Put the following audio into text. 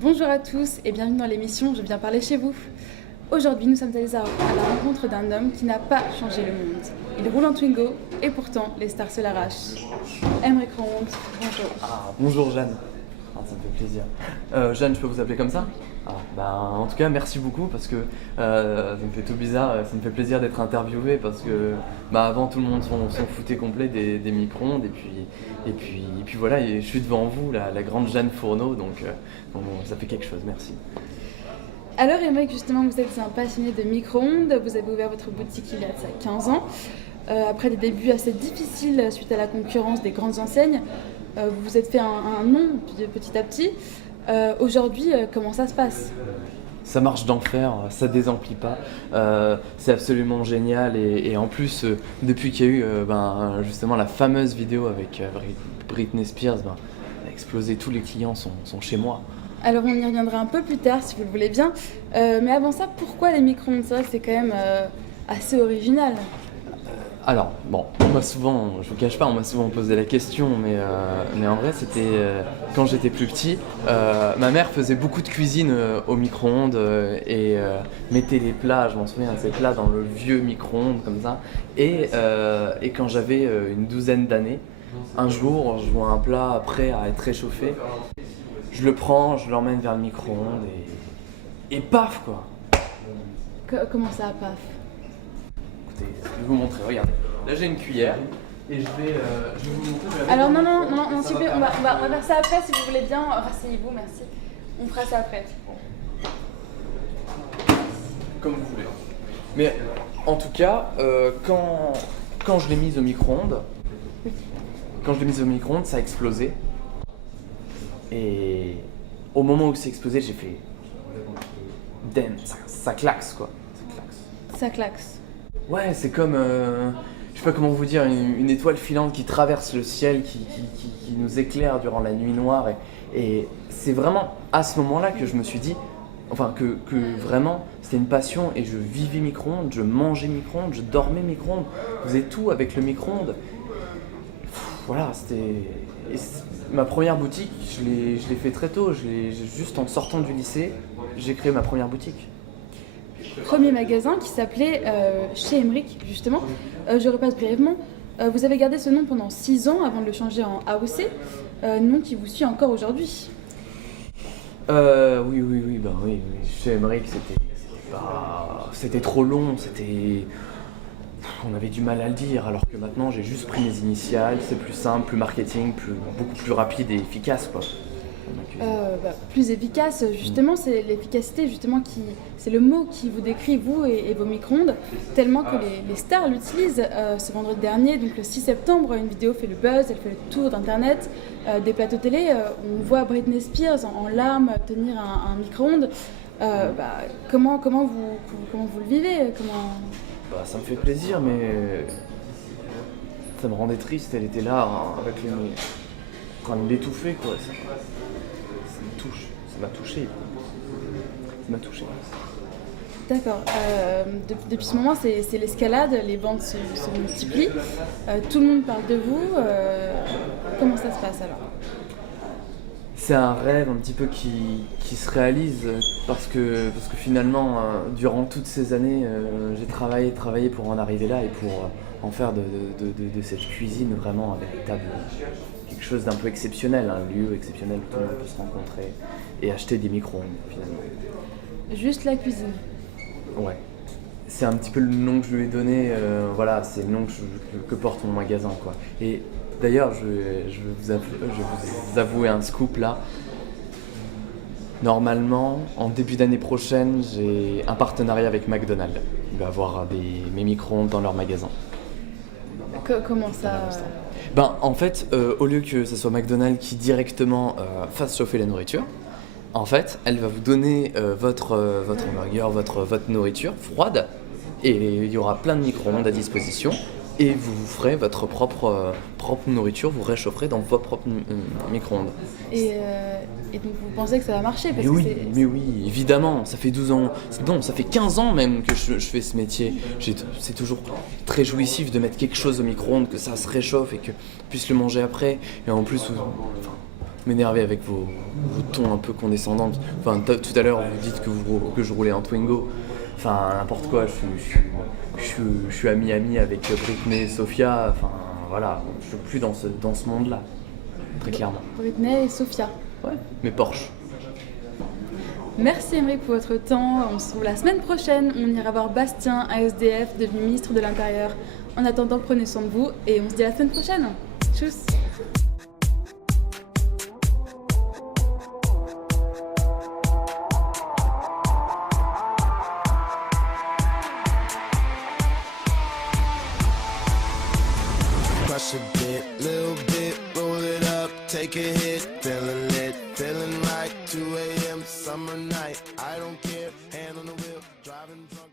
Bonjour à tous et bienvenue dans l'émission Je viens parler chez vous. Aujourd'hui, nous sommes allés à la rencontre d'un homme qui n'a pas changé le monde. Il roule en Twingo et pourtant les stars se l'arrachent. Aymeric Ronde, bonjour. Bonjour Jeanne. Ça me fait plaisir. Jeanne, je peux vous appeler comme ça? En tout cas, merci beaucoup parce que ça me fait tout bizarre, ça me fait plaisir d'être interviewé parce que avant tout le monde s'en foutait complet des micro-ondes et puis voilà, et je suis devant vous, la grande Jeanne Fourneau, donc ça fait quelque chose, merci. Alors Aymeric, justement, vous êtes un passionné de micro-ondes, vous avez ouvert votre boutique il y a de ça 15 ans. Après des débuts assez difficiles suite à la concurrence des grandes enseignes, vous vous êtes fait un nom petit à petit. Aujourd'hui, comment ça se passe? Ça marche d'enfer, ça désemplit pas, c'est absolument génial et en plus depuis qu'il y a eu justement la fameuse vidéo avec Britney Spears, a explosé, tous les clients sont chez moi. Alors on y reviendra un peu plus tard si vous le voulez bien, mais avant ça, pourquoi les micro-ondes? C'est vrai que c'est quand même assez original. Alors, on m'a souvent, je vous cache pas, on m'a souvent posé la question, mais en vrai, c'était quand j'étais plus petit, ma mère faisait beaucoup de cuisine au micro-ondes et mettait les plats, je m'en souviens, ces plats dans le vieux micro-ondes comme ça. Et quand j'avais une douzaine d'années, un jour, je vois un plat prêt à être réchauffé, je le prends, je l'emmène vers le micro-ondes et paf quoi. Comment ça, paf? Écoutez, je vais vous montrer, regardez. Là j'ai une cuillère et je vais vous montrer. Alors non, s'il vous plaît, on va faire ça après si vous voulez bien. Rasseyez-vous, merci. On fera ça après. Comme vous voulez. Mais en tout cas, quand je l'ai mise au micro-ondes, ça a explosé. Et au moment où c'est explosé, j'ai fait damn, ça claque quoi. Ça klaxe. Ouais, c'est comme, je sais pas comment vous dire, une étoile filante qui traverse le ciel, qui nous éclaire durant la nuit noire. Et c'est vraiment à ce moment-là que je me suis dit, que vraiment c'était une passion et je vivais micro-ondes, je mangeais micro-ondes, je dormais micro-ondes, je faisais tout avec le micro-ondes. Voilà, ma première boutique, je l'ai fait très tôt, juste en sortant du lycée, j'ai créé ma première boutique. Premier magasin qui s'appelait chez Aymeric, justement. Je repasse brièvement. Vous avez gardé ce nom pendant 6 ans avant de le changer en AOC, nom qui vous suit encore aujourd'hui. Oui. Chez Aymeric, c'était trop long, on avait du mal à le dire, alors que maintenant j'ai juste pris mes initiales, c'est plus simple, plus marketing, beaucoup plus rapide et efficace quoi. Plus efficace, justement, c'est l'efficacité, justement, c'est le mot qui vous décrit, vous et vos micro-ondes, tellement que les stars l'utilisent. Ce vendredi dernier, donc le 6 septembre, une vidéo fait le buzz, elle fait le tour d'internet, des plateaux télé, on voit Britney Spears en larmes tenir un micro-ondes. Comment vous le vivez? Ça me fait plaisir, mais ça me rendait triste, elle était là avec les en train de l'étouffer quoi. Ça me touche, ça m'a touché. D'accord. Depuis ce moment, c'est l'escalade, les ventes se multiplient. Tout le monde parle de vous. Comment ça se passe alors? C'est un rêve un petit peu qui se réalise parce que finalement, durant toutes ces années, j'ai travaillé pour en arriver là et pour en faire de cette cuisine vraiment un véritable quelque chose d'un peu exceptionnel, un lieu exceptionnel où tout le monde peut se rencontrer et acheter des micro-ondes finalement. Juste la cuisine. Ouais. C'est un petit peu le nom que je lui ai donné, voilà, c'est le nom que porte mon magasin quoi. Et d'ailleurs, je vais vous avouer un scoop là. Normalement, en début d'année prochaine, j'ai un partenariat avec McDonald's. Il va y avoir mes micro-ondes dans leur magasin. Comment ça? En fait, au lieu que ce soit McDonald's qui directement fasse chauffer la nourriture, en fait, elle va vous donner votre hamburger, votre nourriture froide, et il y aura plein de micro-ondes à disposition, et vous ferez votre propre nourriture, vous réchaufferez dans vos propres micro-ondes. Et donc vous pensez que ça va marcher parce mais oui, évidemment, ça fait 12 ans, non, ça fait 15 ans même que je fais ce métier. C'est toujours très jouissif de mettre quelque chose au micro-ondes, que ça se réchauffe et que je puisse le manger après. Et en plus, m'énerver avec vos tons un peu condescendants. Enfin, tout à l'heure, vous dites que je roulais en Twingo. Enfin, n'importe quoi, je suis ami avec Britney et Sophia. Enfin, voilà, je suis plus dans ce monde-là, très clairement. Britney et Sophia. Ouais, mais Porsche. Merci Émeric pour votre temps. On se retrouve la semaine prochaine. On ira voir Bastien, ASDF, devenu ministre de l'Intérieur. En attendant, prenez soin de vous et on se dit à la semaine prochaine. Tchuss. Crush a bit, little bit, roll it up, take a hit, feeling lit, feeling right, 2 a.m. summer night, I don't care, hand on the wheel, driving drunk.